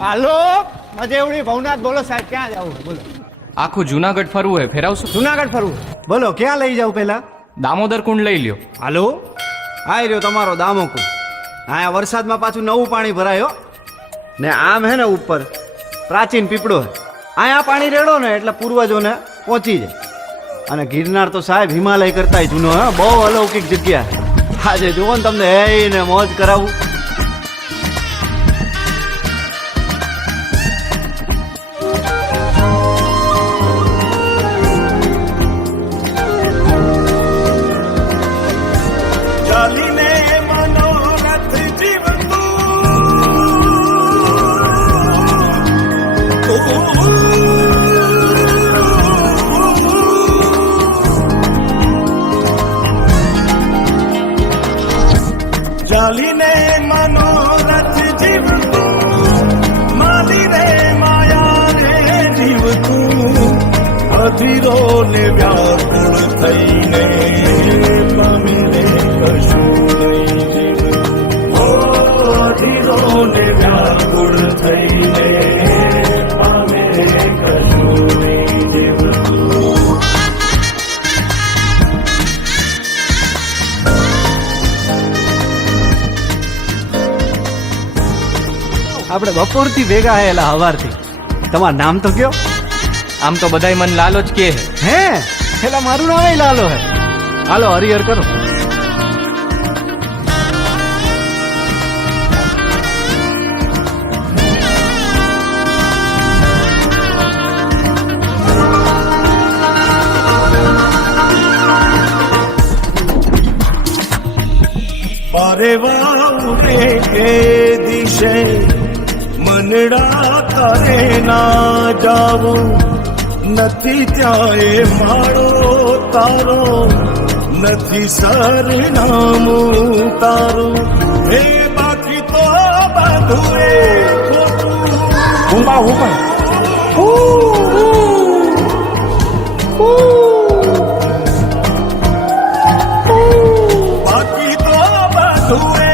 હાલો મજેવડી ભવનાથ બોલો સાહેબ, ક્યાં જાવ બોલો? આખું જુનાગઢ ફરવું હે, ફેરાવશું? જુનાગઢ ફરવું બોલો, ક્યાં લઈ જાવ પેલા? દામોદર કુંડ લઈ લ્યો. હાલો આ રહ્યો તમારો દામોકુંડ. હા વરસાદમાં પાછું નવું પાણી ભરાયો ને આમ હે ને ઉપર પ્રાચીન પીપળો હે. અહીંયા પાણી રેડો ને એટલે પૂર્વજોને પહોંચી જાય. અને ગિરનાર તો સાહેબ હિમાલય કરતાય જૂનો હે, બહુ અલૌકિક જગ્યા. આજે જુઓ ને તમને હે ને મોજ કરાવું. ચાલીને મનોરથ જીવતું, માલી રે માયા રે જીવતું, અધીરો ને વ્યાકુળ થઈને પામી રે કશું નહીં જીવતું. અધીરો ને વ્યાકુળ થઈને પામી રે કશું નહીં જીવતું. આપણે બપોરથી ભેગા આયેલા હવારથી. તમારું નામ તો કયો? આમ તો બધાય મન લાલો જ કે હે પેલા મારું નામ લાલો હે. હાલો હરિહર કરો. પારેવાઉરે કે દિશે મનડા કરે ના જાવું, નથી ત્યાં એ માળો તારો, નથી સરનામું તારું. એ બાકી તો બધું એ ખોટું. બાકી તો બધું એ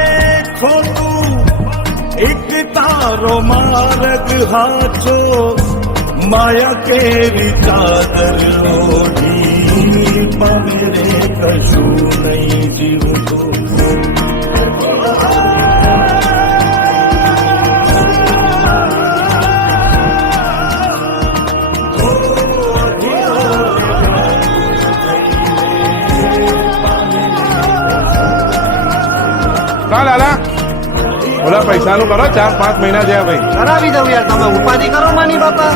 ખોટું. એક તારો માર્ગ હાચો, માયા કેવી ચાદર લોઢી, પામે રે કશું નહીં જીવતું. લાલા ઓલા પૈસાનું કરો, 4-5 મહિના થયા ભાઈ. કરાવી દઉં યાર, તમે ઉપાધિ કરો માની બાપા.